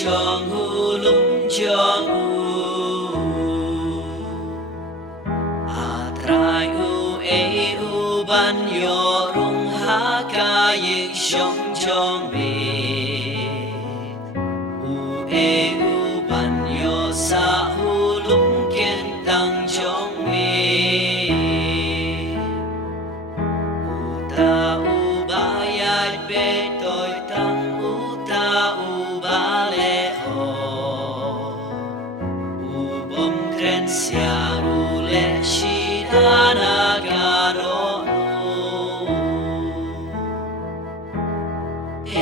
chong hu lung chong hu a trai u e u ban yo rung ha ca yik shong chong be u e u ban yo sa hu lung ken tang chong me u ta u ba yai be toi tang u ta u ba le ho u bom kren sia u le shi na ga ro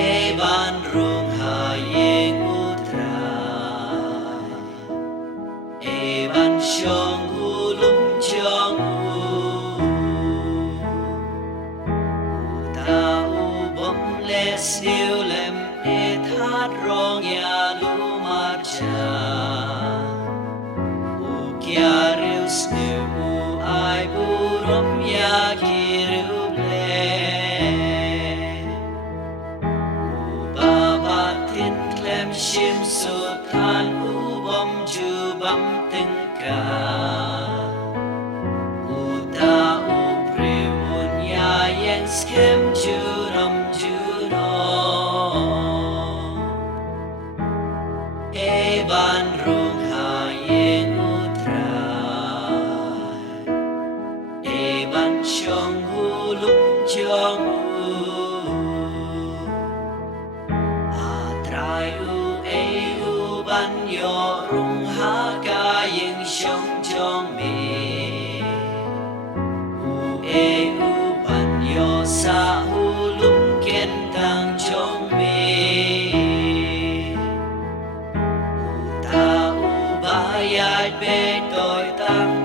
e ban rung ha yeng u trai e ban shong hu lum chong hu ta u bom le siêu lem e that rong ya lu mar cha u kya riu snu u ai bu rom ya ki riu ble Lem shim so than u bom ju bam tinh ca u ta u pre un ya yen skem ju ram ju no e ban rung ha yen u trai e ban chong hu lum chong ban yo rung ha ca yin shong chong me u e u ban yo sa hu lum ken tang chong me u ta u ba yai be toi tang